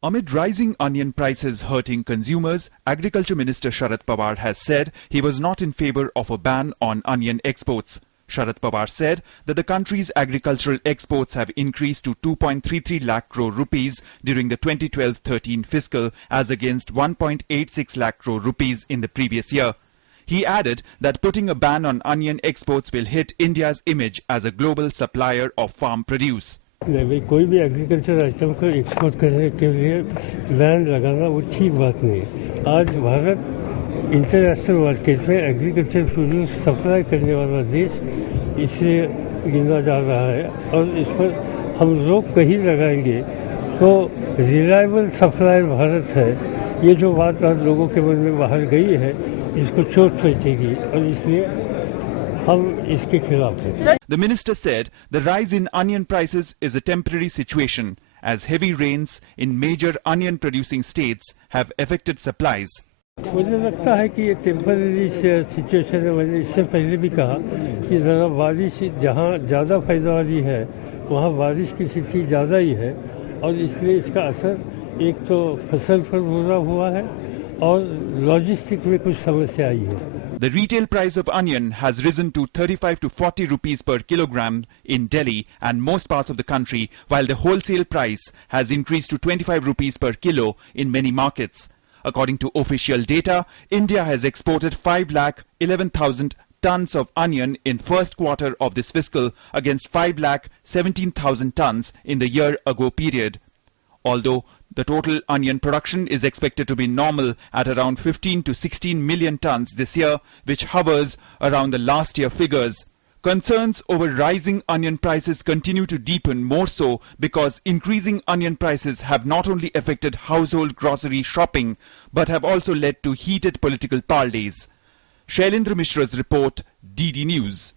Amid rising onion prices hurting consumers, Agriculture Minister Sharad Pawar has said he was not in favor of a ban on onion exports. Sharad Pawar said that the country's agricultural exports have increased to 2.33 lakh crore rupees during the 2012-13 fiscal as against 1.86 lakh crore rupees in the previous year. He added that putting a ban on onion exports will hit India's image as a global supplier of farm produce. कोई भी agriculture item को export करने के लिए ban लगाना वो ठीक बात नहीं है। आज भारत इंटरनेशनल मार्केट में एग्रीकल्चर प्रोड्यूस सप्लाई करने वाला देश इसलिए गिना जा रहा है और इस पर हम रोक कहीं लगाएंगे तो रिलायबल सप्लायर भारत है। ये जो बात आज लोगों के मन में बाहर गई है इसको चोट पहुंचेगी और इसलिए The minister said the rise in onion prices is a temporary situation as heavy rains in major onion producing states have affected supplies. मुझे लगता है कि ये टेम्पररी सिचुएशन है। मैंने इससे पहले भी कहा कि ज़रा बारिश जहाँ ज़्यादा पैदावारी है वहाँ बारिश की स्थिति ज़्यादा ही है और इसलिए इसका असर एक तो फसल पर बुरा हुआ है और लॉजिस्टिक में कुछ समस्या आई है। The retail price of onion has risen to 35 to 40 rupees per kilogram in Delhi and most parts of the country, while the wholesale price has increased to 25 rupees per kilo in many markets. According to official data, India has exported 5,11,000 tons of onion in first quarter of this fiscal against 5,17,000 tons in the year ago period. Although the total onion production is expected to be normal at around 15 to 16 million tons this year, which hovers around the last year figures. Concerns over rising onion prices continue to deepen, more so because increasing onion prices have not only affected household grocery shopping but have also led to heated political parleys. Shailendra Mishra's report, DD News.